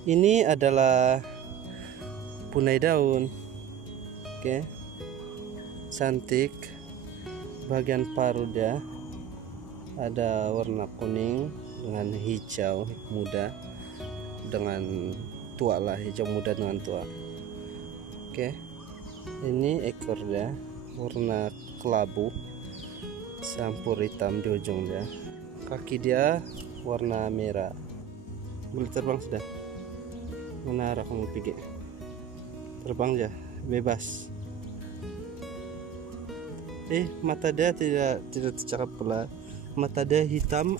Ini adalah punai daun. Oke, cantik. Bagian paruh dia ada warna kuning dengan hijau muda dengan tua lah, hijau muda dengan tua. Oke, ini ekor dia warna kelabu campur hitam di ujung dia. Kaki dia warna merah. Boleh terbang sudah. Mana arah kamu pergi? Terbang ya, bebas. Mata dia tidak tercakap pula. Mata dia hitam.